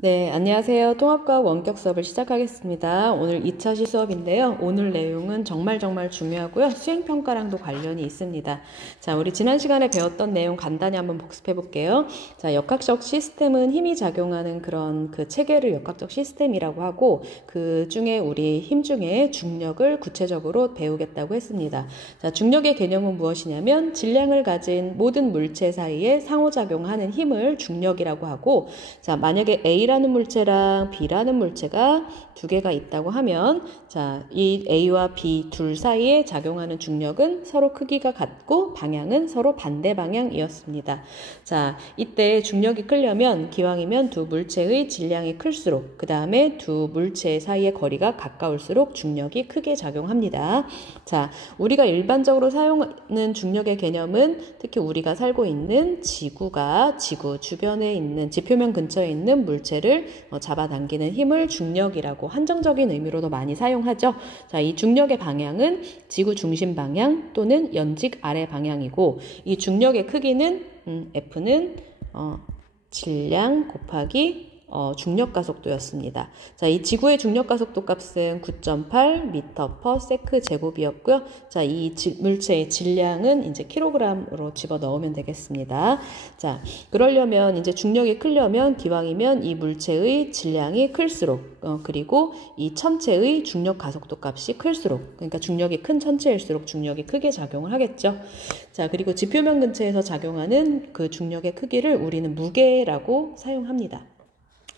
네, 안녕하세요. 통합과학 원격 수업을 시작하겠습니다. 오늘 2차 시수업인데요. 오늘 내용은 정말 중요하고요. 수행평가랑도 관련이 있습니다. 자, 우리 지난 시간에 배웠던 내용 간단히 한번 복습해 볼게요. 자, 역학적 시스템은 힘이 작용하는 그런 그 체계를 역학적 시스템이라고 하고, 그 중에 우리 힘 중에 중력을 구체적으로 배우겠다고 했습니다. 자, 중력의 개념은 무엇이냐면 질량을 가진 모든 물체 사이에 상호작용하는 힘을 중력이라고 하고, 자, 만약에 A라는 물체랑 B라는 물체가 두 개가 있다고 하면, 자, 이 A와 B 둘 사이에 작용하는 중력은 서로 크기가 같고 방향은 서로 반대 방향이었습니다. 자, 이때 중력이 크려면 기왕이면 두 물체의 질량이 클수록, 그 다음에 두 물체 사이의 거리가 가까울수록 중력이 크게 작용합니다. 자, 우리가 일반적으로 사용하는 중력의 개념은 특히 우리가 살고 있는 지구가 지구 주변에 있는 지표면 근처에 있는 물체를 잡아당기는 힘을 중력이라고 한정적인 의미로도 많이 사용하죠. 자, 이 중력의 방향은 지구 중심 방향 또는 연직 아래 방향이고, 이 중력의 크기는 F는 질량 곱하기 중력 가속도였습니다. 자, 이 지구의 중력 가속도 값은 9.8 m/s 제곱이었고요. 자, 이 물체의 질량은 이제 킬로그램으로 집어 넣으면 되겠습니다. 자, 그러려면 이제 중력이 크려면 기왕이면 이 물체의 질량이 클수록, 그리고 이 천체의 중력 가속도 값이 클수록, 그러니까 중력이 큰 천체일수록 중력이 크게 작용을 하겠죠. 자, 그리고 지표면 근처에서 작용하는 그 중력의 크기를 우리는 무게라고 사용합니다.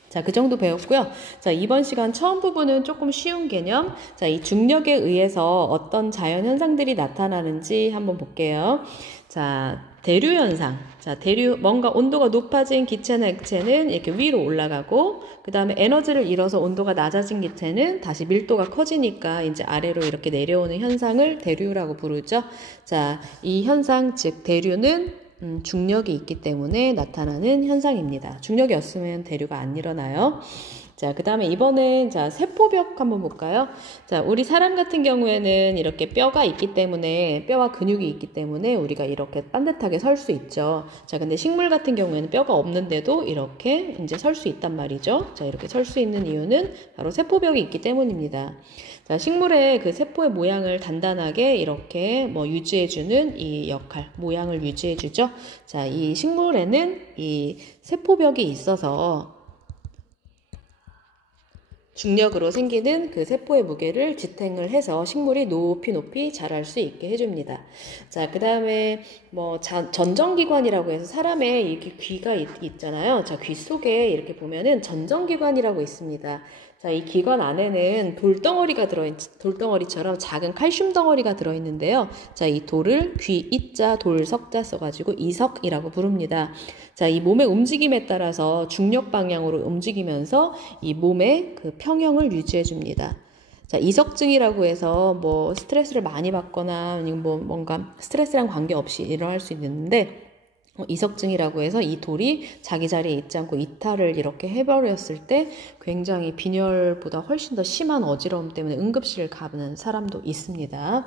자, 그 정도 배웠고요. 자, 이번 시간 처음 부분은 조금 쉬운 개념. 자, 이 중력에 의해서 어떤 자연 현상들이 나타나는지 한번 볼게요. 자, 대류 현상. 자, 뭔가 온도가 높아진 기체나 액체는 이렇게 위로 올라가고, 그 다음에 에너지를 잃어서 온도가 낮아진 기체는 다시 밀도가 커지니까 이제 아래로 이렇게 내려오는 현상을 대류라고 부르죠. 자, 이 현상, 즉 대류는 중력이 있기 때문에 나타나는 현상입니다. 중력이 없으면 대류가 안 일어나요. 자, 그 다음에 이번엔 자, 세포벽 한번 볼까요? 자, 우리 사람 같은 경우에는 이렇게 뼈가 있기 때문에, 뼈와 근육이 있기 때문에 우리가 이렇게 반듯하게 설 수 있죠. 자, 근데 식물 같은 경우에는 뼈가 없는데도 이렇게 이제 설 수 있단 말이죠. 자, 이렇게 설 수 있는 이유는 바로 세포벽이 있기 때문입니다. 자, 식물의 그 세포의 모양을 단단하게 이렇게 유지해주는 이 역할, 모양을 유지해주죠. 자, 이 식물에는 이 세포벽이 있어서 중력으로 생기는 그 세포의 무게를 지탱을 해서 식물이 높이 자랄 수 있게 해줍니다. 자, 그 다음에 전정기관이라고 해서 사람의 이렇게 귀가 있잖아요. 자, 귀 속에 이렇게 보면은 전정기관이라고 있습니다. 자, 이 기관 안에는 돌덩어리처럼 작은 칼슘 덩어리가 들어있는데요. 자, 이 돌을 이자 돌석자 써가지고 이석이라고 부릅니다. 자, 이 몸의 움직임에 따라서 중력 방향으로 움직이면서 이 몸의 그 평형을 유지해 줍니다. 자, 이석증이라고 해서 스트레스를 많이 받거나 아니면 뭔가 스트레스랑 관계없이 일어날 수 있는데, 이석증이라고 해서 이 돌이 자기 자리에 있지 않고 이탈을 이렇게 해버렸을 때 굉장히 빈혈보다 훨씬 더 심한 어지러움 때문에 응급실을 가는 사람도 있습니다.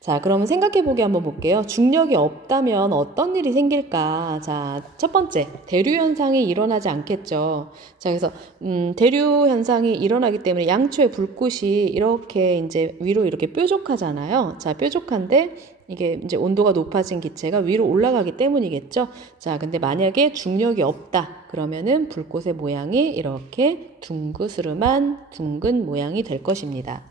자, 그러면 생각해보기 한번 볼게요. 중력이 없다면 어떤 일이 생길까? 자, 첫 번째, 대류 현상이 일어나지 않겠죠. 자, 그래서 대류 현상이 일어나기 때문에 양초의 불꽃이 이렇게 이제 위로 이렇게 뾰족하잖아요. 자, 뾰족한데 이게 이제 온도가 높아진 기체가 위로 올라가기 때문이겠죠. 자, 근데 만약에 중력이 없다 그러면은 불꽃의 모양이 이렇게 둥그스름한 둥근 모양이 될 것입니다.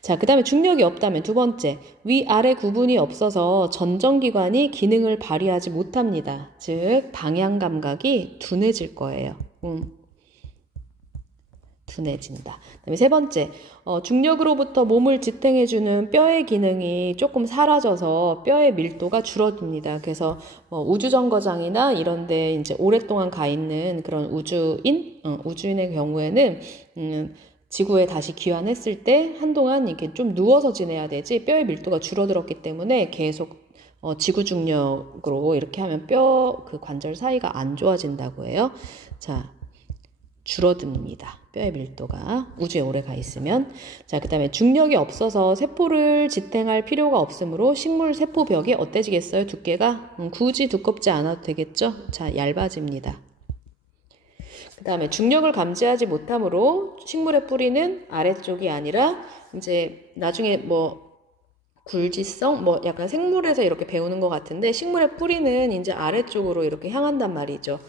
자, 그 다음에 중력이 없다면 두 번째, 위아래 구분이 없어서 전정기관이 기능을 발휘하지 못합니다. 즉 방향 감각이 둔해질 거예요. 둔해진다. 그다음에 세 번째, 중력으로부터 몸을 지탱해주는 뼈의 기능이 조금 사라져서 뼈의 밀도가 줄어듭니다. 그래서 우주정거장이나 이런데 이제 오랫동안 가 있는 그런 우주인의 경우에는 지구에 다시 귀환했을 때 한동안 이렇게 좀 누워서 지내야 되지 뼈의 밀도가 줄어들었기 때문에 계속 지구 중력으로 이렇게 하면 뼈 그 관절 사이가 안 좋아진다고 해요. 자, 줄어듭니다. 뼈의 밀도가 우주에 오래 가 있으면. 자, 그 다음에 중력이 없어서 세포를 지탱할 필요가 없으므로 식물 세포벽이 어때지겠어요? 두께가 굳이 두껍지 않아도 되겠죠? 자, 얇아집니다. 그 다음에 중력을 감지하지 못하므로 식물의 뿌리는 아래쪽이 아니라 이제 나중에 뭐 굴지성 뭐 약간 생물에서 이렇게 배우는 것 같은데 식물의 뿌리는 이제 아래쪽으로 이렇게 향한단 말이죠.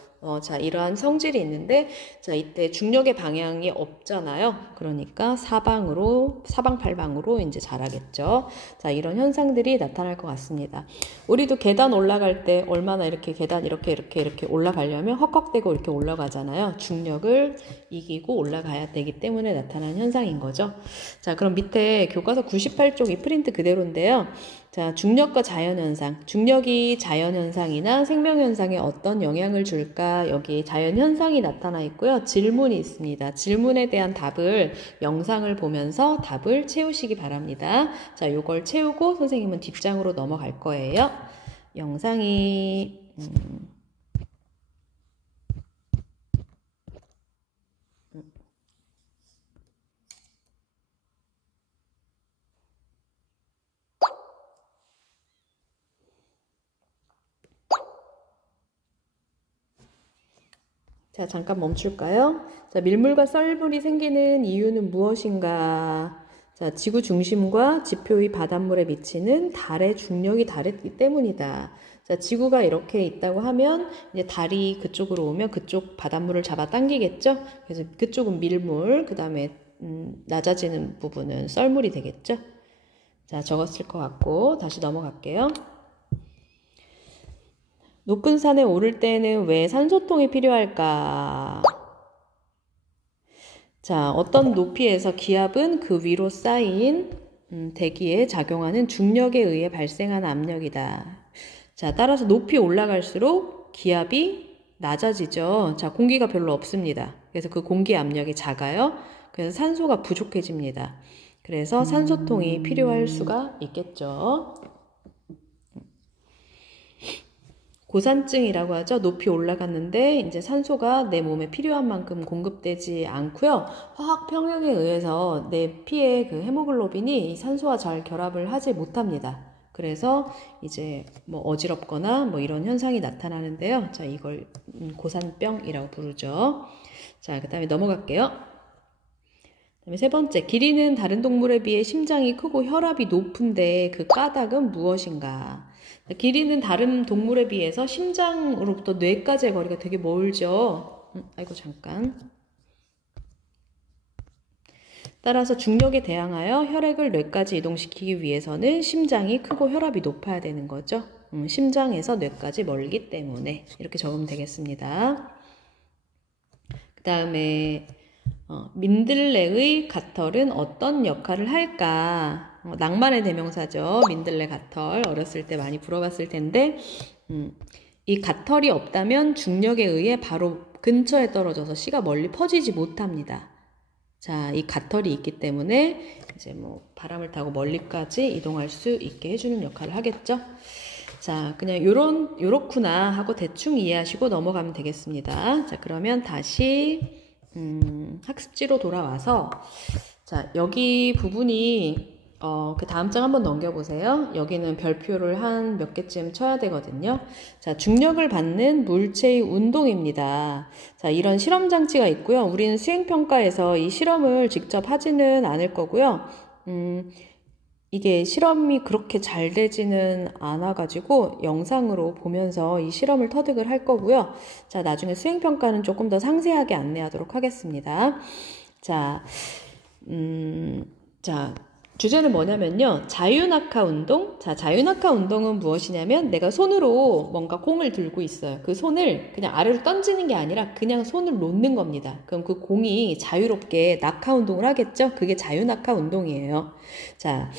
자, 이러한 성질이 있는데, 자, 이때 중력의 방향이 없잖아요. 그러니까 사방팔방으로 이제 자라겠죠. 자, 이런 현상들이 나타날 것 같습니다. 우리도 계단 올라갈 때 얼마나 이렇게 계단 이렇게 올라가려면 헉헉대고 이렇게 올라가잖아요. 중력을 이기고 올라가야 되기 때문에 나타난 현상인 거죠. 자, 그럼 밑에 교과서 98쪽 이 프린트 그대로인데요. 자, 중력과 자연현상. 중력이 자연현상이나 생명현상에 어떤 영향을 줄까? 여기 자연현상이 나타나 있고요. 질문이 있습니다. 질문에 대한 답을 영상을 보면서 답을 채우시기 바랍니다. 자, 요걸 채우고 선생님은 뒷장으로 넘어갈 거예요. 영상이 자, 잠깐 멈출까요? 자, 밀물과 썰물이 생기는 이유는 무엇인가? 자, 지구 중심과 지표의 바닷물에 미치는 달의 중력이 다르기 때문이다. 자, 지구가 이렇게 있다고 하면 이제 달이 그쪽으로 오면 그쪽 바닷물을 잡아 당기겠죠? 그래서 그쪽은 밀물, 그 다음에 낮아지는 부분은 썰물이 되겠죠? 자, 적었을 것 같고 다시 넘어갈게요. 높은 산에 오를 때는 왜 산소통이 필요할까? 자, 어떤 높이에서 기압은 그 위로 쌓인 대기에 작용하는 중력에 의해 발생한 압력이다. 자, 따라서 높이 올라갈수록 기압이 낮아지죠. 자, 공기가 별로 없습니다. 그래서 그 공기 압력이 작아요. 그래서 산소가 부족해집니다. 그래서 산소통이 필요할 수가 있겠죠. 고산증이라고 하죠. 높이 올라갔는데 이제 산소가 내 몸에 필요한 만큼 공급되지 않고요. 화학 평형에 의해서 내 피에 그 헤모글로빈이 산소와 잘 결합을 하지 못합니다. 그래서 이제 뭐 어지럽거나 뭐 이런 현상이 나타나는데요. 자, 이걸 고산병이라고 부르죠. 자, 그 다음에 넘어갈게요. 그다음에 세 번째, 기린은 다른 동물에 비해 심장이 크고 혈압이 높은데 그 까닭은 무엇인가? 기린은 다른 동물에 비해서 심장으로부터 뇌까지의 거리가 되게 멀죠. 아이고 잠깐. 따라서 중력에 대항하여 혈액을 뇌까지 이동시키기 위해서는 심장이 크고 혈압이 높아야 되는 거죠. 심장에서 뇌까지 멀기 때문에 이렇게 적으면 되겠습니다. 그 다음에 민들레의 갓털은 어떤 역할을 할까? 낭만의 대명사죠. 민들레 갓털. 어렸을 때 많이 불어봤을 텐데 이 갓털이 없다면 중력에 의해 바로 근처에 떨어져서 씨가 멀리 퍼지지 못합니다. 자, 이 갓털이 있기 때문에 이제 뭐 바람을 타고 멀리까지 이동할 수 있게 해주는 역할을 하겠죠. 자, 그냥 요렇구나 하고 대충 이해하시고 넘어가면 되겠습니다. 자, 그러면 다시 학습지로 돌아와서 자, 여기 부분이 그 다음 장 한번 넘겨보세요. 여기는 별표를 한 몇 개쯤 쳐야 되거든요. 자, 중력을 받는 물체의 운동입니다. 자, 이런 실험 장치가 있고요. 우리는 수행평가에서 이 실험을 직접 하지는 않을 거고요. 이게 실험이 그렇게 잘 되지는 않아가지고 영상으로 보면서 이 실험을 터득을 할 거고요. 자, 나중에 수행평가는 조금 더 상세하게 안내하도록 하겠습니다. 자, 주제는 뭐냐면요. 자유낙하 운동. 자, 자유낙하 운동은 무엇이냐면 내가 손으로 뭔가 공을 들고 있어요. 그 손을 그냥 아래로 던지는 게 아니라 그냥 손을 놓는 겁니다. 그럼 그 공이 자유롭게 낙하 운동을 하겠죠? 그게 자유낙하 운동이에요. 자,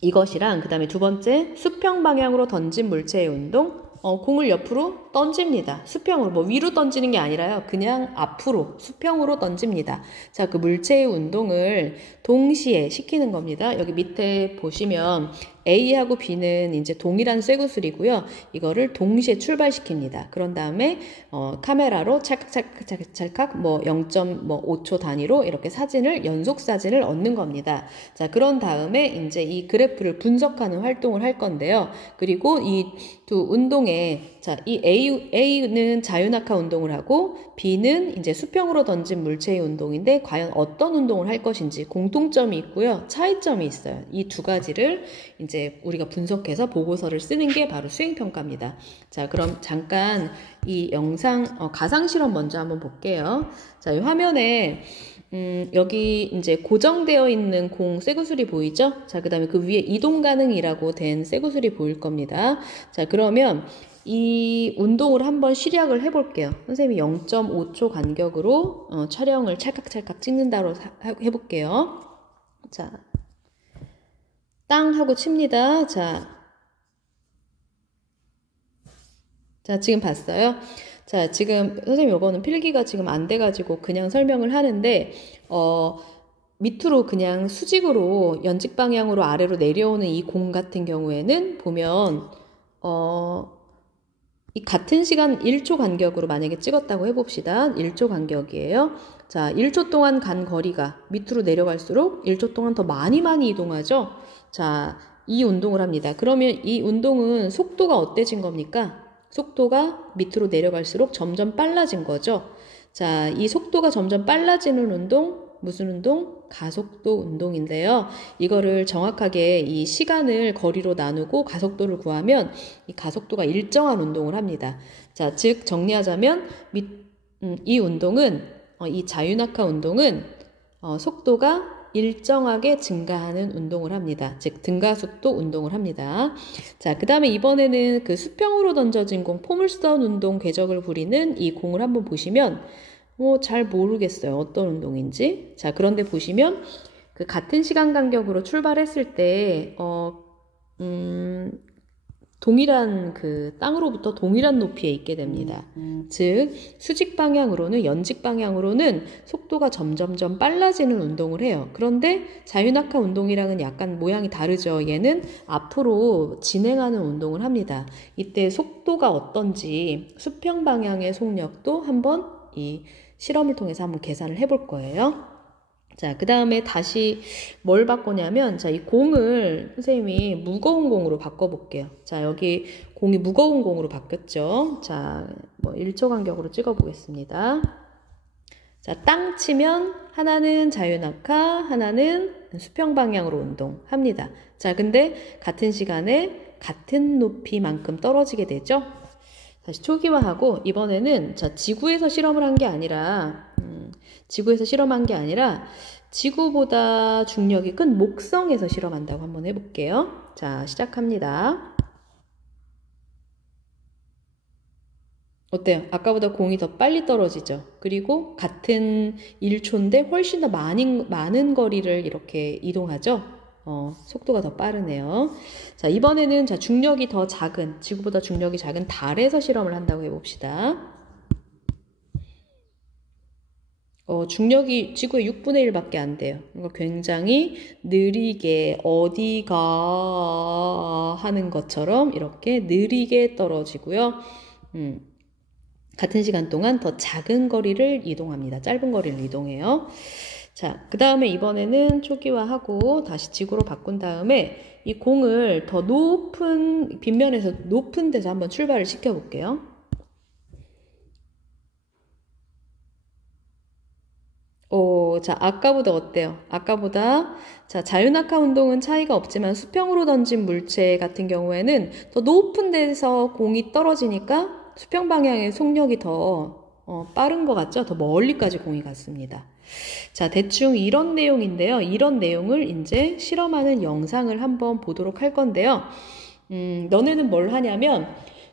이것이랑 그 다음에 두 번째 수평 방향으로 던진 물체의 운동. 공을 옆으로 던집니다. 수평으로, 뭐 위로 던지는 게 아니라요. 그냥 앞으로, 수평으로 던집니다. 자, 그 물체의 운동을 동시에 시키는 겁니다. 여기 밑에 보시면 A하고 B는 이제 동일한 쇠구슬이고요. 이거를 동시에 출발시킵니다. 그런 다음에 카메라로 찰칵 뭐 0.5초 단위로 이렇게 사진을 연속 사진을 얻는 겁니다. 자, 그런 다음에 이제 이 그래프를 분석하는 활동을 할 건데요. 그리고 이 두 운동에 자, 이 A는 자유낙하 운동을 하고 B는 이제 수평으로 던진 물체의 운동인데 과연 어떤 운동을 할 것인지 공통점이 있고요. 차이점이 있어요. 이 두 가지를 이제 우리가 분석해서 보고서를 쓰는 게 바로 수행평가입니다. 자, 그럼 잠깐 이 영상 가상실험 먼저 한번 볼게요. 자, 이 화면에 여기 이제 고정되어 있는 쇠구슬이 보이죠? 자, 그 다음에 그 위에 이동 가능이라고 된 쇠구슬이 보일 겁니다. 자, 그러면 이 운동을 한번 시략을 해볼게요. 선생님이 0.5초 간격으로 촬영을 찰칵찰칵 찍는다로 해볼게요. 자, 땅 하고 칩니다. 자, 지금 봤어요? 자, 지금 선생님 요거는 필기가 지금 안 돼가지고 그냥 설명을 하는데 밑으로 그냥 수직으로 연직 방향으로 아래로 내려오는 이 공 같은 경우에는 보면 이 같은 시간 1초 간격으로 만약에 찍었다고 해봅시다. 1초 간격이에요. 자, 1초 동안 간 거리가 밑으로 내려갈수록 1초 동안 더 많이 이동하죠. 자, 이 운동을 합니다. 그러면 이 운동은 속도가 어때진 겁니까? 속도가 밑으로 내려갈수록 점점 빨라진 거죠. 자, 이 속도가 점점 빨라지는 운동, 무슨 운동? 가속도 운동인데요. 이거를 정확하게 이 시간을 거리로 나누고 가속도를 구하면 이 가속도가 일정한 운동을 합니다. 자, 즉 정리하자면 이 운동은 이 자유낙하 운동은 속도가 일정하게 증가하는 운동을 합니다. 즉 등가속도 운동을 합니다. 자, 그 다음에 이번에는 그 수평으로 던져진 공 포물선 운동 궤적을 부리는 이 공을 한번 보시면 잘 모르겠어요. 어떤 운동인지. 자, 그런데 보시면 그 같은 시간 간격으로 출발했을 때 동일한 그 땅으로부터 동일한 높이에 있게 됩니다. 즉 수직 방향으로는 연직 방향으로는 속도가 점점점 빨라지는 운동을 해요. 그런데 자유낙하 운동이랑은 약간 모양이 다르죠. 얘는 앞으로 진행하는 운동을 합니다. 이때 속도가 어떤지 수평 방향의 속력도 한번 이 실험을 통해서 한번 계산을 해볼 거예요. 자, 그 다음에 다시 뭘 바꾸냐면, 자, 이 공을 선생님이 무거운 공으로 바꿔볼게요. 자, 여기 공이 무거운 공으로 바뀌었죠. 자, 뭐 1초 간격으로 찍어보겠습니다. 자, 땅 치면 하나는 자유낙하, 하나는 수평 방향으로 운동합니다. 자, 근데 같은 시간에 같은 높이만큼 떨어지게 되죠. 다시 초기화하고 이번에는 자, 지구에서 실험을 한 게 아니라 지구보다 중력이 큰 목성에서 실험한다고 한번 해볼게요. 자, 시작합니다. 어때요? 아까보다 공이 더 빨리 떨어지죠? 그리고 같은 1초인데 훨씬 더 많은 거리를 이렇게 이동하죠? 속도가 더 빠르네요. 자, 이번에는 자, 중력이 더 작은, 지구보다 중력이 작은 달에서 실험을 한다고 해봅시다. 중력이 지구의 6분의 1밖에 안 돼요. 그러니까 굉장히 느리게 어디가 하는 것처럼 이렇게 느리게 떨어지고요. 같은 시간 동안 더 작은 거리를 이동합니다. 짧은 거리를 이동해요. 자, 그 다음에 이번에는 초기화하고 다시 지구로 바꾼 다음에 이 공을 더 높은 빗면에서 높은 데서 한번 출발을 시켜볼게요. 자, 아까보다 어때요? 아까보다 자, 자유낙하 운동은 차이가 없지만 수평으로 던진 물체 같은 경우에는 더 높은 데서 공이 떨어지니까 수평 방향의 속력이 더 빠른 것 같죠? 더 멀리까지 공이 갔습니다. 자, 대충 이런 내용인데요. 이런 내용을 이제 실험하는 영상을 한번 보도록 할 건데요. 너네는 뭘 하냐면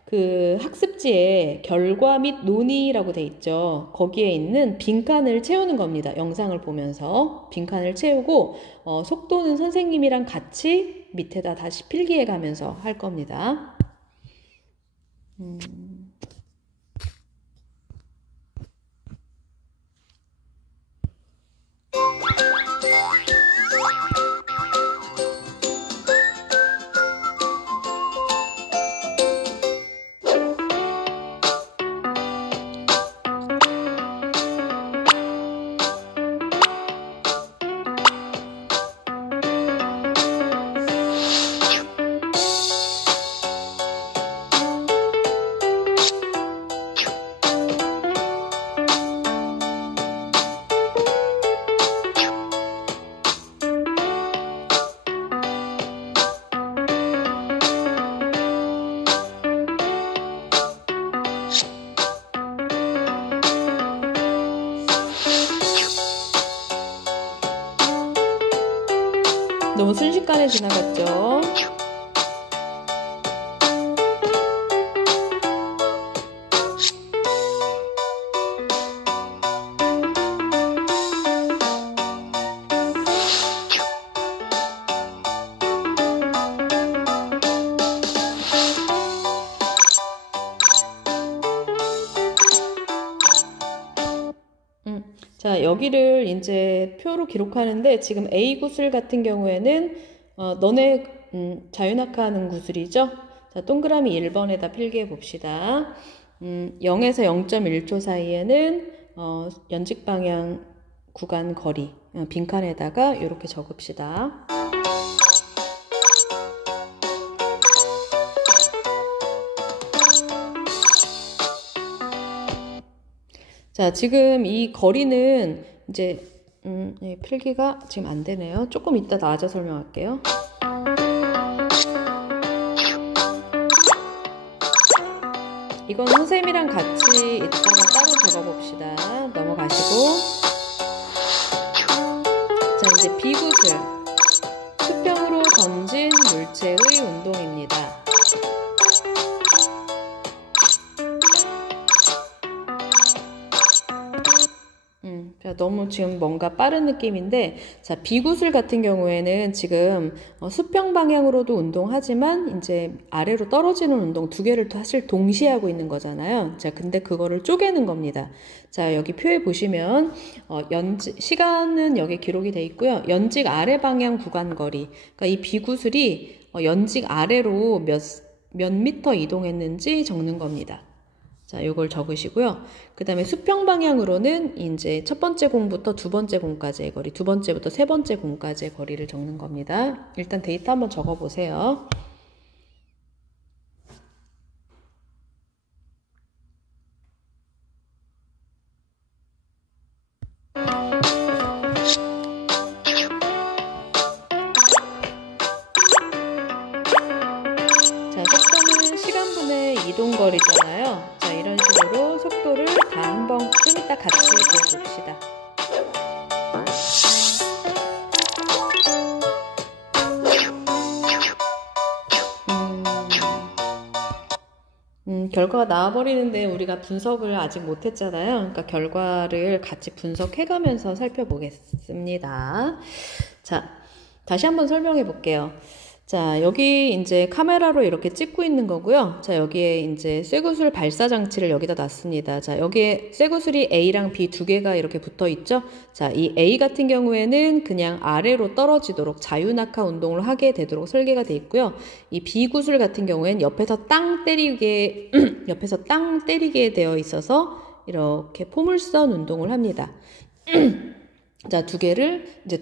그 학습지에 결과 및 논의라고 돼 있죠. 거기에 있는 빈칸을 채우는 겁니다. 영상을 보면서 빈칸을 채우고 속도는 선생님이랑 같이 밑에다 다시 필기해 가면서 할 겁니다. 너무 순식간에 지나갔죠? 자, 여기를 이제 표로 기록하는데 지금 A 구슬 같은 경우에는 너네 자유낙하하는 구슬이죠. 자, 동그라미 1번에다 필기해 봅시다. 0에서 0.1초 사이에는 연직 방향 구간 거리 빈칸에다가 이렇게 적읍시다. 자, 지금 이 거리는 이제 필기가 지금 안 되네요. 조금 이따 나와서 설명할게요. 이건 선생님이랑 같이 이따가 따로 적어봅시다. 넘어가시고. 자, 이제 B구슬. 수평으로 던진 물체의 운동입니다. 자, 너무 지금 뭔가 빠른 느낌인데, 자, B구슬 같은 경우에는 지금 수평 방향으로도 운동하지만 이제 아래로 떨어지는 운동 두 개를 사실 동시에 하고 있는 거잖아요. 자, 근데 그거를 쪼개는 겁니다. 자, 여기 표에 보시면 시간은 여기 기록이 돼 있고요. 연직 아래 방향 구간 거리. 그러니까 이 B구슬이 연직 아래로 몇 미터 이동했는지 적는 겁니다. 자, 요걸 적으시고요. 그 다음에 수평 방향으로는 이제 첫 번째 공부터 두 번째 공까지의 거리, 두 번째부터 세 번째 공까지의 거리를 적는 겁니다. 일단 데이터 한번 적어보세요. 자, 속도는 시간분의 이동거리잖아요. 자, 이런 식으로 속도를 다 한번 좀 이따 같이 보여봅시다. 결과가 나와버리는데 우리가 분석을 아직 못했잖아요. 그러니까 결과를 같이 분석해가면서 살펴보겠습니다. 자, 다시 한번 설명해 볼게요. 자, 여기 이제 카메라로 이렇게 찍고 있는 거고요. 자, 여기에 이제 쇠구슬 발사 장치를 여기다 놨습니다. 자, 여기에 쇠구슬이 A랑 B 두 개가 이렇게 붙어 있죠. 자, 이 A 같은 경우에는 그냥 아래로 떨어지도록 자유낙하 운동을 하게 되도록 설계가 돼 있고요. 이 B 구슬 같은 경우에는 옆에서 땅 때리게 되어 있어서 이렇게 포물선 운동을 합니다. 자, 두 개를 이제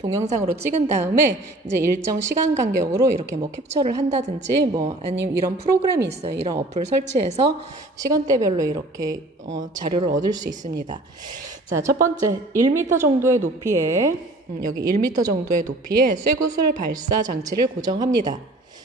동영상으로 찍은 다음에 이제 일정 시간 간격으로 이렇게 뭐 캡처를 한다든지 뭐 아니면 이런 프로그램이 있어요. 이런 어플 설치해서 시간대별로 이렇게 자료를 얻을 수 있습니다. 자, 첫 번째 1m 정도의 높이에 여기 1m 정도의 높이에 쇠구슬 발사 장치를 고정합니다.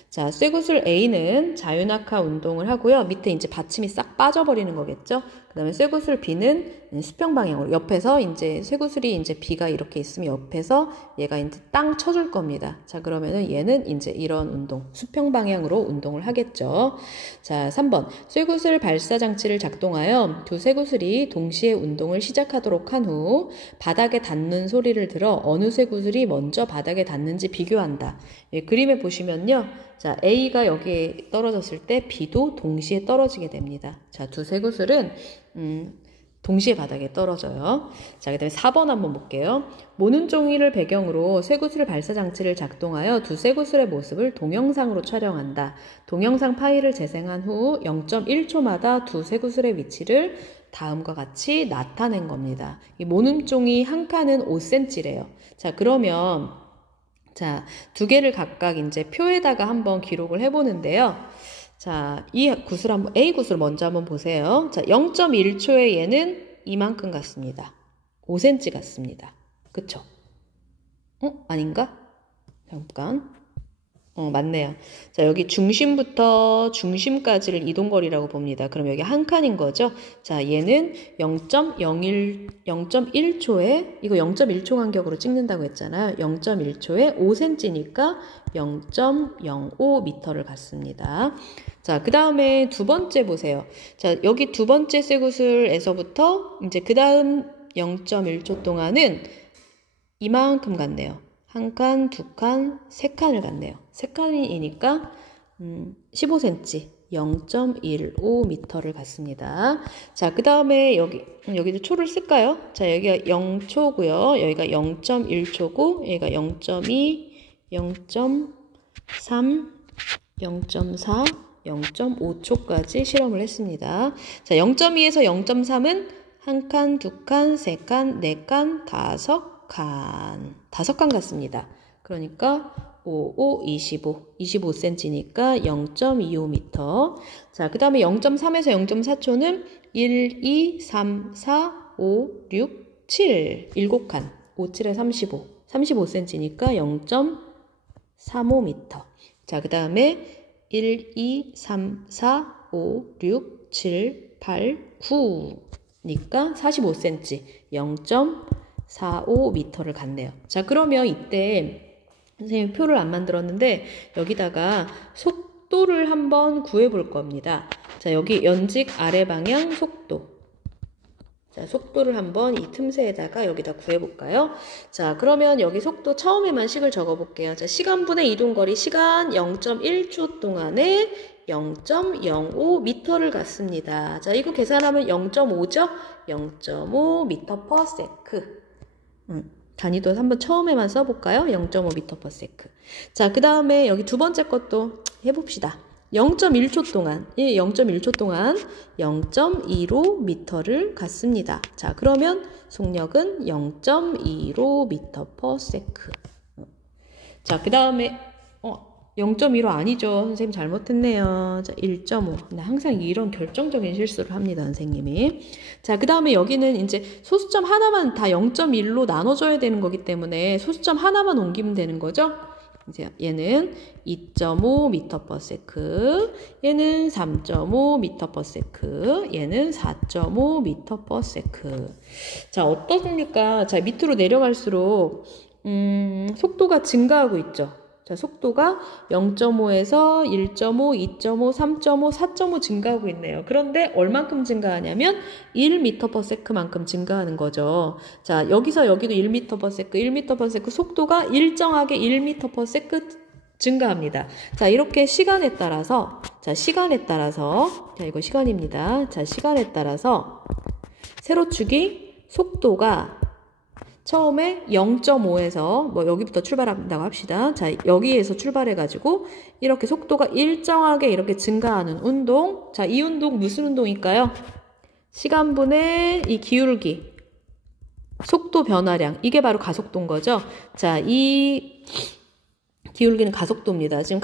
자, 쇠구슬 A는 자유낙하 운동을 하고요. 밑에 이제 받침이 싹 빠져버리는 거겠죠. 그 다음에 쇠구슬 B는 수평 방향으로 옆에서 이제 쇠구슬이 이제 B가 이렇게 있으면 옆에서 얘가 이제 땅 쳐줄 겁니다. 자, 그러면은 얘는 이제 이런 운동, 수평 방향으로 운동을 하겠죠. 자, 3번. 쇠구슬 발사 장치를 작동하여 두 쇠구슬이 동시에 운동을 시작하도록 한 후 바닥에 닿는 소리를 들어 어느 쇠구슬이 먼저 바닥에 닿는지 비교한다. 예, 그림에 보시면요. 자, A가 여기에 떨어졌을 때 B도 동시에 떨어지게 됩니다. 자, 두 쇠구슬은 동시에 바닥에 떨어져요. 자, 그 다음에 4번 한번 볼게요. 모는 종이를 배경으로 쇠구슬 발사 장치를 작동하여 두 쇠구슬의 모습을 동영상으로 촬영한다. 동영상 파일을 재생한 후 0.1초마다 두 쇠구슬의 위치를 다음과 같이 나타낸 겁니다. 이 모는 종이 한 칸은 5cm래요. 자, 그러면 자, 두 개를 각각 이제 표에다가 한번 기록을 해보는데요. 자, 이 구슬 한번, A 구슬 먼저 한번 보세요. 자, 0.1초에 얘는 이만큼 같습니다. 5cm 같습니다. 그쵸? 아닌가? 잠깐. 맞네요. 자, 여기 중심부터 중심까지를 이동거리라고 봅니다. 그럼 여기 한 칸인 거죠? 자, 얘는 0.1초에, 이거 0.1초 간격으로 찍는다고 했잖아요. 0.1초에 5cm니까 0.05m를 갔습니다. 자, 그 다음에 두 번째 보세요. 자, 여기 두 번째 쇠구슬에서부터 이제 그 다음 0.1초 동안은 이만큼 갔네요. 한 칸, 두 칸, 세 칸을 갔네요. 세 칸이니까 15cm, 0.15m를 갔습니다. 자, 그 다음에 여기도 초를 쓸까요? 자, 여기가 0초고요. 여기가 0.1초고, 여기가 0.2, 0.3, 0.4, 0.5초까지 실험을 했습니다. 자, 0.2에서 0.3은 한 칸, 두 칸, 세 칸, 네 칸, 다섯 칸 갔습니다. 그러니까 5, 25cm니까 0.25m. 자, 그 다음에 0.3에서 0.4초는 1, 2, 3, 4, 5, 6, 7. 7칸. 5, 7에 35. 35cm니까 0.35m. 자, 그 다음에 1, 2, 3, 4, 5, 6, 7, 8, 9니까 45cm. 0.45m를 갔네요. 자, 그러면 이때 선생님 표를 안 만들었는데 여기다가 속도를 한번 구해 볼 겁니다. 자, 여기 연직 아래 방향 속도. 자, 속도를 한번 이 틈새에다가 여기다 구해 볼까요? 자, 그러면 여기 속도 처음에만 식을 적어 볼게요. 자, 시간분의 이동거리 시간 0.1초 동안에 0.05m를 갔습니다. 자, 이거 계산하면 0.5죠? 0.5m/s. 단위도 한번 처음에만 써볼까요? 0.5m/s. 자, 그 다음에 여기 두 번째 것도 해봅시다. 0.1초 동안, 0.1초 동안 0.15m를 갔습니다. 자, 그러면 속력은 0.15m/s. 자, 그 다음에 0.15 아니죠. 선생님 잘못했네요. 자, 1.5. 나 항상 이런 결정적인 실수를 합니다, 선생님이. 자, 그 다음에 여기는 이제 소수점 하나만 다 0.1로 나눠줘야 되는 거기 때문에 소수점 하나만 옮기면 되는 거죠. 이제 얘는 2.5m/s, 얘는 3.5m/s, 얘는 4.5m/s. 자, 어떻습니까? 자, 밑으로 내려갈수록 속도가 증가하고 있죠. 자, 속도가 0.5에서 1.5, 2.5, 3.5, 4.5 증가하고 있네요. 그런데 얼만큼 증가하냐면 1m/s만큼 증가하는 거죠. 자, 여기서 여기도 1m/s, 1m/s 속도가 일정하게 1m/s 증가합니다. 자, 이렇게 시간에 따라서, 자, 이거 시간입니다. 자, 시간에 따라서 세로축이 속도가 처음에 0.5에서 여기부터 출발한다고 합시다. 자, 여기에서 출발해가지고 이렇게 속도가 일정하게 이렇게 증가하는 운동. 자, 이 운동 무슨 운동일까요? 시간분의 이 기울기, 속도 변화량, 이게 바로 가속도인 거죠. 자, 이 기울기는 가속도입니다. 지금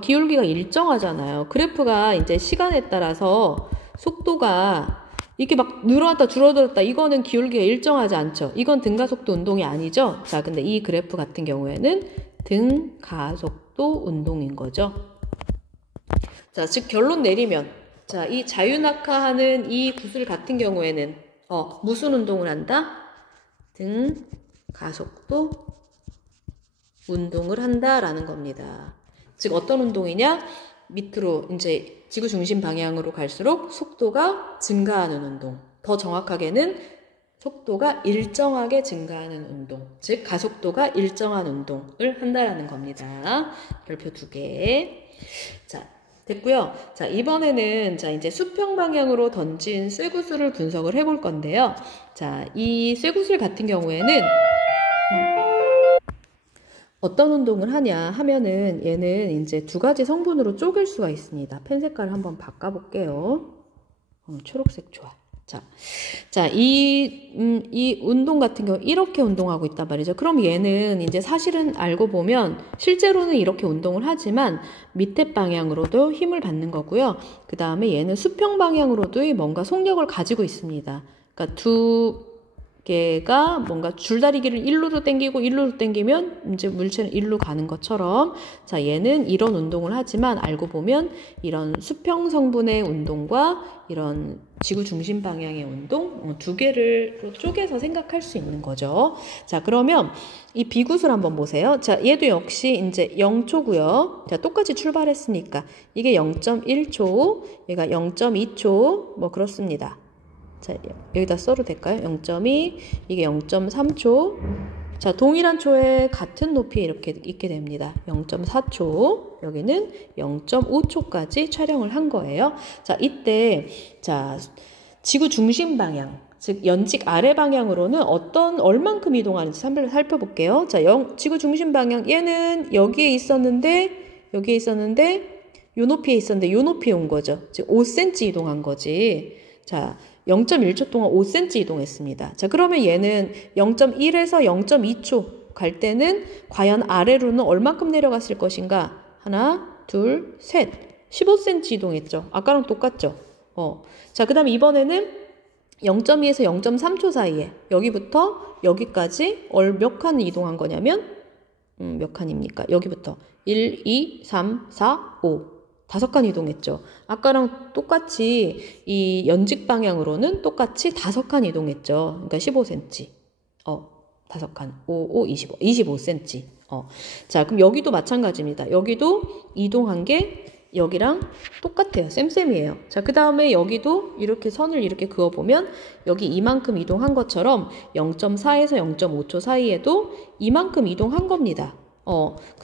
기울기가 일정하잖아요. 그래프가 이제 시간에 따라서 속도가 이게 막 늘어났다 줄어들었다, 이거는 기울기가 일정하지 않죠. 이건 등가속도 운동이 아니죠. 자, 근데 이 그래프 같은 경우에는 등가속도 운동인 거죠. 자, 즉 결론 내리면, 자, 이 자유낙하하는 이 구슬 같은 경우에는 무슨 운동을 한다? 등가속도 운동을 한다라는 겁니다. 즉 어떤 운동이냐? 밑으로 이제 지구 중심 방향으로 갈수록 속도가 증가하는 운동. 더 정확하게는 속도가 일정하게 증가하는 운동. 즉 가속도가 일정한 운동을 한다라는 겁니다. 별표 2개. 자, 됐고요. 자, 이번에는 자, 이제 수평 방향으로 던진 쇠구슬을 분석을 해볼 건데요. 자, 이 쇠구슬 같은 경우에는 어떤 운동을 하냐 하면은 얘는 이제 두 가지 성분으로 쪼갤 수가 있습니다. 펜 색깔을 한번 바꿔볼게요. 초록색 좋아. 자, 이 운동 같은 경우 이렇게 운동하고 있단 말이죠. 그럼 얘는 이제 사실은 알고 보면 실제로는 이렇게 운동을 하지만 밑에 방향으로도 힘을 받는 거고요. 그 다음에 얘는 수평 방향으로도 뭔가 속력을 가지고 있습니다. 그러니까 얘가 뭔가 줄다리기를 1루로 당기고 1루로 당기면 이제 물체는 1루 가는 것처럼 자 얘는 이런 운동을 하지만 알고 보면 이런 수평 성분의 운동과 이런 지구 중심 방향의 운동 두 개를 쪼개서 생각할 수 있는 거죠. 자 그러면 이 비구슬 한번 보세요. 자 얘도 역시 이제 0초고요. 자 똑같이 출발했으니까 이게 0.1초, 얘가 0.2초 뭐 그렇습니다. 자, 여기다 써도 될까요? 0.2, 이게 0.3초. 자, 동일한 초에 같은 높이에 이렇게 있게 됩니다. 0.4초, 여기는 0.5초까지 촬영을 한 거예요. 자, 이때, 자, 지구 중심 방향, 즉, 연직 아래 방향으로는 얼만큼 이동하는지 살펴볼게요. 자, 지구 중심 방향, 얘는 여기에 있었는데, 요 높이에 있었는데, 요 높이에 온 거죠. 즉, 5cm 이동한 거지. 자, 0.1초 동안 5cm 이동했습니다. 자, 그러면 얘는 0.1에서 0.2초 갈 때는 과연 아래로는 얼만큼 내려갔을 것인가? 하나, 둘, 셋. 15cm 이동했죠. 아까랑 똑같죠? 자, 그 다음에 이번에는 0.2에서 0.3초 사이에 여기부터 여기까지 몇 칸 이동한 거냐면 몇 칸입니까? 여기부터 1, 2, 3, 4, 5. 5칸 이동했죠. 아까랑 똑같이 이 연직 방향으로는 똑같이 5칸 이동했죠. 그러니까 15cm. 5칸. 5, 25. 25cm. 자, 그럼 여기도 마찬가지입니다. 여기도 이동한 게 여기랑 똑같아요. 쌤쌤이에요. 자, 그 다음에 여기도 이렇게 선을 이렇게 그어보면 여기 이만큼 이동한 것처럼 0.4에서 0.5초 사이에도 이만큼 이동한 겁니다.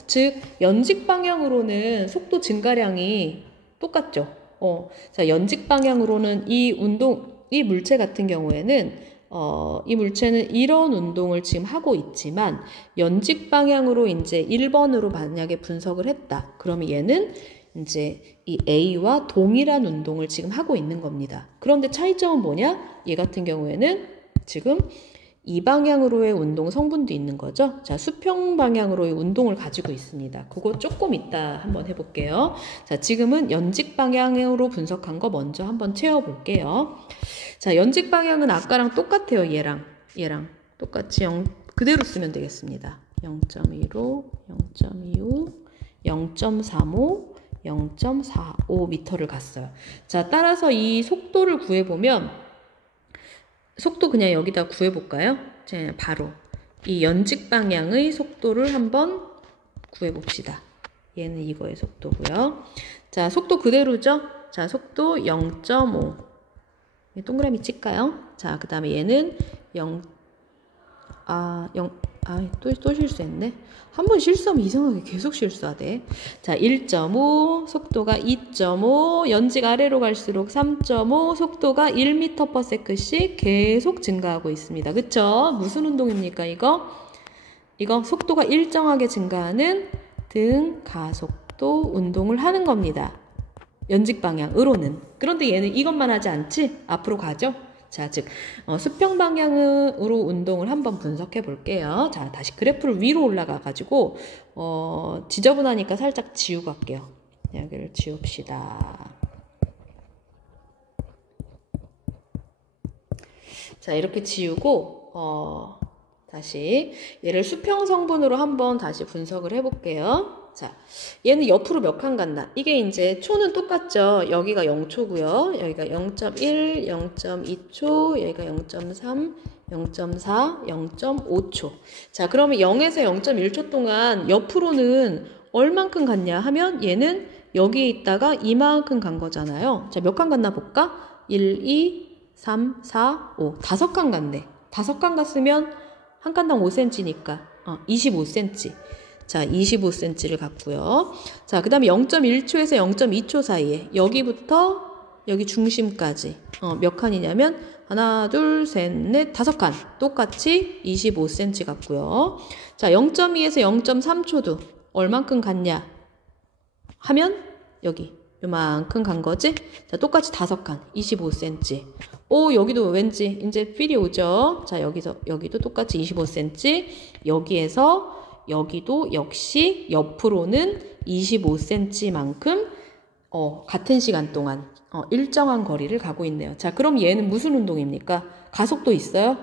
즉 연직 방향으로는 속도 증가량이 똑같죠. 자, 연직 방향으로는 이 물체 같은 경우에는 이 물체는 이런 운동을 지금 하고 있지만 연직 방향으로 이제 1번으로 만약에 분석을 했다. 그러면 얘는 이제 이 A와 동일한 운동을 지금 하고 있는 겁니다. 그런데 차이점은 뭐냐? 얘 같은 경우에는 지금 이 방향으로의 운동 성분도 있는 거죠. 자, 수평 방향으로의 운동을 가지고 있습니다. 그거 조금 이따 한번 해볼게요. 자, 지금은 연직 방향으로 분석한 거 먼저 한번 채워볼게요. 자, 연직 방향은 아까랑 똑같아요. 얘랑 똑같이 그대로 쓰면 되겠습니다. 0.15, 0.25, 0.35, 0.45m를 갔어요. 자, 따라서 이 속도를 구해보면 속도 그냥 여기다 구해볼까요? 자, 바로 이 연직 방향의 속도를 한번 구해봅시다. 얘는 이거의 속도고요. 자, 속도 그대로죠? 자, 속도 0.5. 동그라미 칠까요? 자, 그 다음에 얘는 또 실수했네. 한 번 실수하면 이상하게 계속 실수하대. 자, 1.5, 속도가 2.5, 연직 아래로 갈수록 3.5, 속도가 1m/s씩 계속 증가하고 있습니다. 그쵸? 무슨 운동입니까, 이거? 이거 속도가 일정하게 증가하는 등가속도 운동을 하는 겁니다. 연직 방향으로는. 그런데 얘는 이것만 하지 않지? 앞으로 가죠? 자, 즉 수평 방향으로 운동을 한번 분석해 볼게요. 자, 다시 그래프를 위로 올라가 가지고 지저분하니까 살짝 지우고 갈게요. 여기를 지웁시다. 자, 이렇게 지우고 다시 얘를 수평 성분으로 한번 다시 분석을 해 볼게요. 자, 얘는 옆으로 몇 칸 갔나? 이게 이제 초는 똑같죠. 여기가 0초고요. 여기가 0.1, 0.2초, 여기가 0.3, 0.4, 0.5초. 자, 그러면 0에서 0.1초 동안 옆으로는 얼만큼 갔냐 하면 얘는 여기에 있다가 이만큼 간 거잖아요. 자, 몇 칸 갔나 볼까? 1, 2, 3, 4, 5. 5칸 갔네. 5칸 갔으면 한 칸당 5cm니까 25cm. 자, 25cm를 갔고요. 자, 그 다음에 0.1초에서 0.2초 사이에 여기부터 여기 중심까지 몇 칸이냐면 하나, 둘, 셋, 넷, 5칸. 똑같이 25cm 갔고요. 자, 0.2에서 0.3초도 얼만큼 갔냐 하면 여기 요만큼 간 거지. 자, 똑같이 5칸 25cm. 여기도 왠지 이제 필이 오죠. 자, 여기도 똑같이 25cm. 여기에서 여기도 역시 옆으로는 25cm만큼 같은 시간 동안 일정한 거리를 가고 있네요. 자, 그럼 얘는 무슨 운동입니까? 가속도 있어요?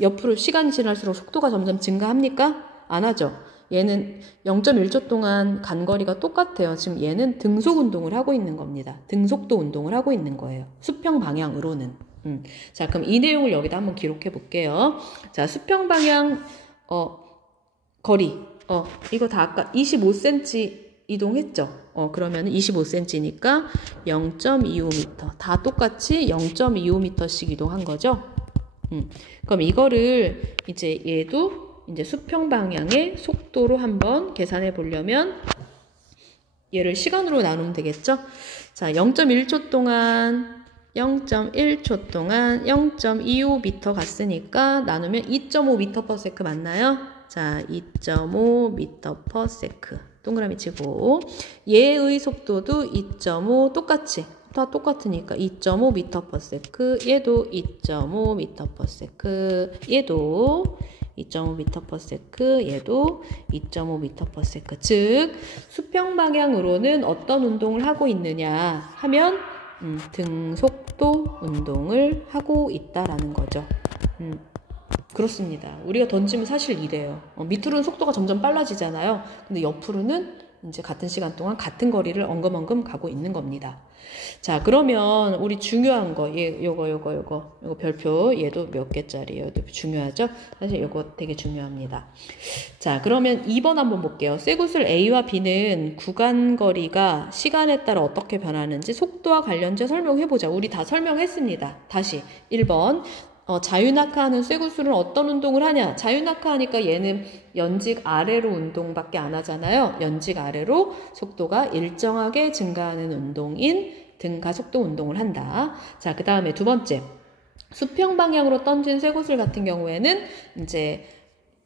옆으로 시간이 지날수록 속도가 점점 증가합니까? 안 하죠. 얘는 0.1초 동안 간 거리가 똑같아요. 지금 얘는 등속 운동을 하고 있는 겁니다. 등속도 운동을 하고 있는 거예요. 수평 방향으로는. 자, 그럼 이 내용을 여기다 한번 기록해 볼게요. 자, 수평 방향 거리. 이거 다 아까 25cm 이동했죠. 그러면 25cm니까 0.25m. 다 똑같이 0.25m씩 이동한 거죠. 그럼 이거를 이제 얘도 이제 수평 방향의 속도로 한번 계산해 보려면 얘를 시간으로 나누면 되겠죠? 자, 0.1초 동안 0.25m 갔으니까 나누면 2.5m/s 맞나요? 자, 2.5m/s. 동그라미 치고 얘의 속도도 2.5 똑같이 다 똑같으니까 2.5m/s. 얘도 2.5m/s. 얘도 2.5m/s, 얘도 2.5m/s. 즉 수평 방향으로는 어떤 운동을 하고 있느냐 하면 등속도 운동을 하고 있다라는 거죠. 그렇습니다. 우리가 던지면 사실 이래요. 밑으로는 속도가 점점 빨라지잖아요. 근데 옆으로는 이제 같은 시간 동안 같은 거리를 엉금엉금 가고 있는 겁니다. 자, 그러면 우리 중요한 거, 요거 별표, 얘도 몇 개짜리예요? 얘도 중요하죠? 사실 요거 되게 중요합니다. 자, 그러면 2번 한번 볼게요. 쇠구슬 A와 B는 구간 거리가 시간에 따라 어떻게 변하는지 속도와 관련해서 설명해보자. 우리 다 설명했습니다. 다시 1번. 자유낙하하는 쇠구슬은 어떤 운동을 하냐? 자유낙하하니까 얘는 연직 아래로 운동밖에 안 하잖아요. 연직 아래로 속도가 일정하게 증가하는 운동인 등가속도 운동을 한다. 자, 그 다음에 두 번째. 수평 방향으로 던진 쇠구슬 같은 경우에는 이제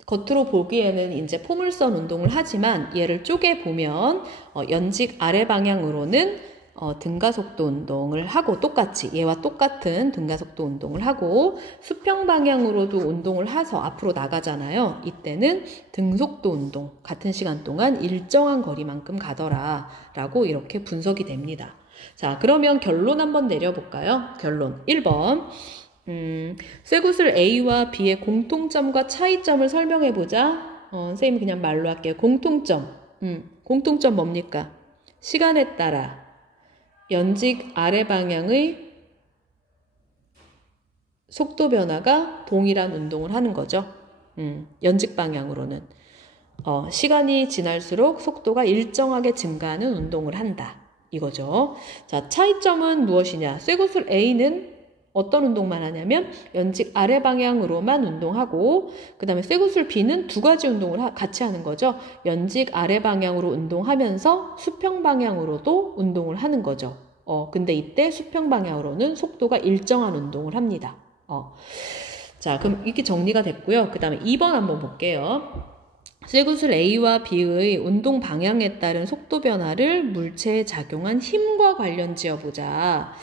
겉으로 보기에는 이제 포물선 운동을 하지만 얘를 쪼개 보면 연직 아래 방향으로는 등가속도 운동을 하고 똑같이 얘와 똑같은 등가속도 운동을 하고 수평 방향으로도 운동을 해서 앞으로 나가잖아요. 이때는 등속도 운동 같은 시간 동안 일정한 거리만큼 가더라 라고 이렇게 분석이 됩니다. 자, 그러면 결론 한번 내려볼까요? 결론 1번 쇠구슬 A와 B의 공통점과 차이점을 설명해보자. 선생님이 그냥 말로 할게요. 공통점 공통점 뭡니까? 시간에 따라 연직 아래 방향의 속도 변화가 동일한 운동을 하는 거죠. 연직 방향으로는 시간이 지날수록 속도가 일정하게 증가하는 운동을 한다. 이거죠. 자, 차이점은 무엇이냐? 쇠구슬 A는 어떤 운동만 하냐면 연직 아래 방향으로만 운동하고 그 다음에 쇠구슬 B는 두 가지 운동을 같이 하는 거죠. 연직 아래 방향으로 운동하면서 수평 방향으로도 운동을 하는 거죠. 근데 이때 수평 방향으로는 속도가 일정한 운동을 합니다. 자, 그럼 이렇게 정리가 됐고요. 그 다음에 2번 한번 볼게요. 쇠구슬 A와 B의 운동 방향에 따른 속도 변화를 물체에 작용한 힘과 관련 지어보자.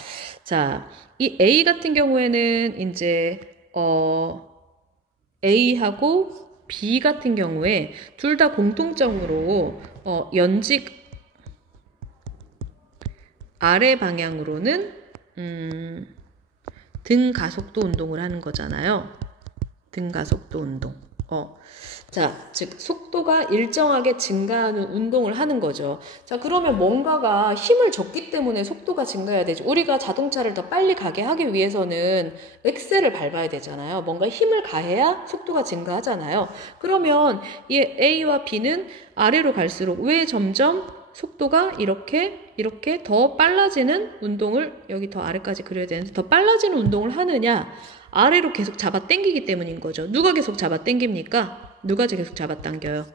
자, 이 A 같은 경우에는 이제 A하고 B 같은 경우에 둘 다 공통점으로 연직 아래 방향으로는 등가속도 운동을 하는 거잖아요. 등가속도 운동. 자, 즉 속도가 일정하게 증가하는 운동을 하는 거죠. 자, 그러면 뭔가가 힘을 줬기 때문에 속도가 증가해야 되죠. 우리가 자동차를 더 빨리 가게 하기 위해서는 엑셀을 밟아야 되잖아요. 뭔가 힘을 가해야 속도가 증가하잖아요. 그러면 이 A와 B는 아래로 갈수록 왜 점점 속도가 이렇게 더 빨라지는 운동을 여기 더 아래까지 그려야 되는데 더 빨라지는 운동을 하느냐? 아래로 계속 잡아 당기기 때문인 거죠. 누가 계속 잡아 당깁니까? 누가 계속 잡아 당겨요?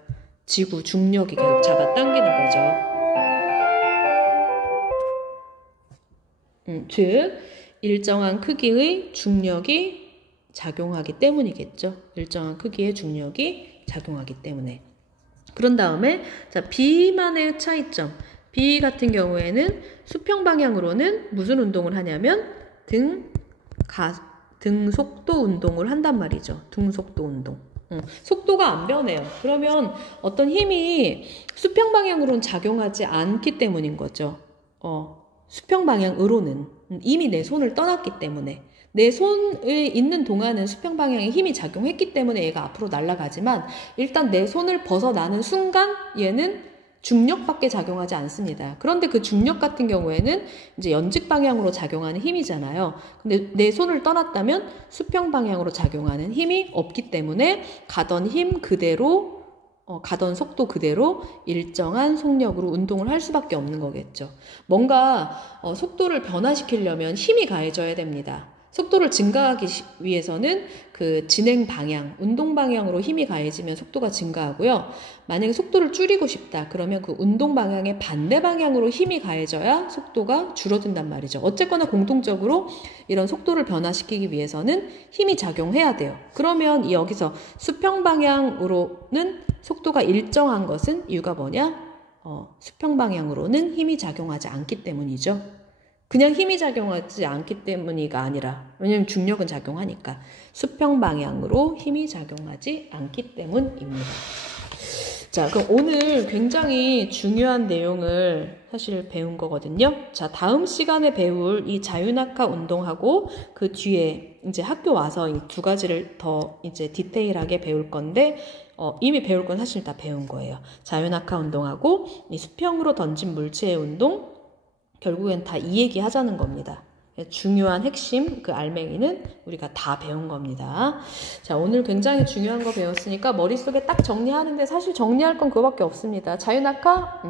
지구 중력이 계속 잡아 당기는 거죠. 즉 일정한 크기의 중력이 작용하기 때문이겠죠. 일정한 크기의 중력이 작용하기 때문에. 그런 다음에 자, B만의 차이점. B 같은 경우에는 수평 방향으로는 무슨 운동을 하냐면 등속도 운동을 한단 말이죠. 등속도 운동. 속도가 안 변해요. 그러면 어떤 힘이 수평 방향으로는 작용하지 않기 때문인 거죠. 수평 방향으로는 이미 내 손을 떠났기 때문에 내 손에 있는 동안은 수평 방향에 힘이 작용했기 때문에 얘가 앞으로 날아가지만 일단 내 손을 벗어나는 순간 얘는 중력밖에 작용하지 않습니다. 그런데 그 중력 같은 경우에는 이제 연직 방향으로 작용하는 힘이잖아요. 근데 내 손을 떠났다면 수평 방향으로 작용하는 힘이 없기 때문에 가던 힘 그대로 가던 속도 그대로 일정한 속력으로 운동을 할 수밖에 없는 거겠죠. 뭔가 속도를 변화시키려면 힘이 가해져야 됩니다. 속도를 증가하기 위해서는 그 진행 방향, 운동 방향으로 힘이 가해지면 속도가 증가하고요. 만약에 속도를 줄이고 싶다. 그러면 그 운동 방향의 반대 방향으로 힘이 가해져야 속도가 줄어든단 말이죠. 어쨌거나 공통적으로 이런 속도를 변화시키기 위해서는 힘이 작용해야 돼요. 그러면 여기서 수평 방향으로는 속도가 일정한 것은 이유가 뭐냐? 수평 방향으로는 힘이 작용하지 않기 때문이죠. 그냥 힘이 작용하지 않기 때문이가 아니라 왜냐면 중력은 작용하니까 수평 방향으로 힘이 작용하지 않기 때문입니다. 자, 그럼 오늘 굉장히 중요한 내용을 사실 배운 거거든요. 자, 다음 시간에 배울 이 자유낙하 운동하고 그 뒤에 이제 학교 와서 이 두 가지를 더 이제 디테일하게 배울 건데 이미 배울 건 사실 다 배운 거예요. 자유낙하 운동하고 이 수평으로 던진 물체의 운동 결국엔 다 이 얘기 하자는 겁니다. 중요한 핵심 그 알맹이는 우리가 다 배운 겁니다. 자, 오늘 굉장히 중요한 거 배웠으니까 머릿속에 딱 정리하는데 사실 정리할 건 그거밖에 없습니다. 자유낙하?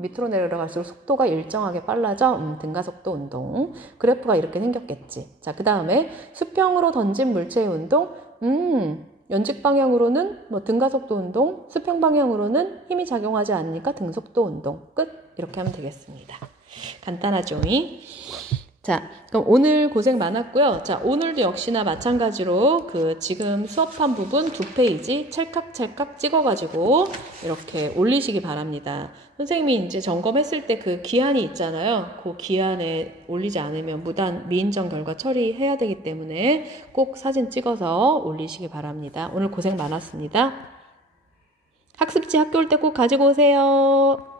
밑으로 내려갈수록 속도가 일정하게 빨라져? 등가속도 운동. 그래프가 이렇게 생겼겠지. 자, 그 다음에 수평으로 던진 물체의 운동? 연직 방향으로는 뭐 등가속도 운동, 수평 방향으로는 힘이 작용하지 않으니까 등속도 운동. 끝. 이렇게 하면 되겠습니다. 간단하죠? 자, 그럼 오늘 고생 많았고요. 자, 오늘도 역시나 마찬가지로 그 지금 수업한 부분 2페이지 찰칵찰칵 찍어가지고 이렇게 올리시기 바랍니다. 선생님이 이제 점검했을 때 그 기한이 있잖아요. 그 기한에 올리지 않으면 무단 미인정 결과 처리해야 되기 때문에 꼭 사진 찍어서 올리시기 바랍니다. 오늘 고생 많았습니다. 학습지 학교 올 때 꼭 가지고 오세요.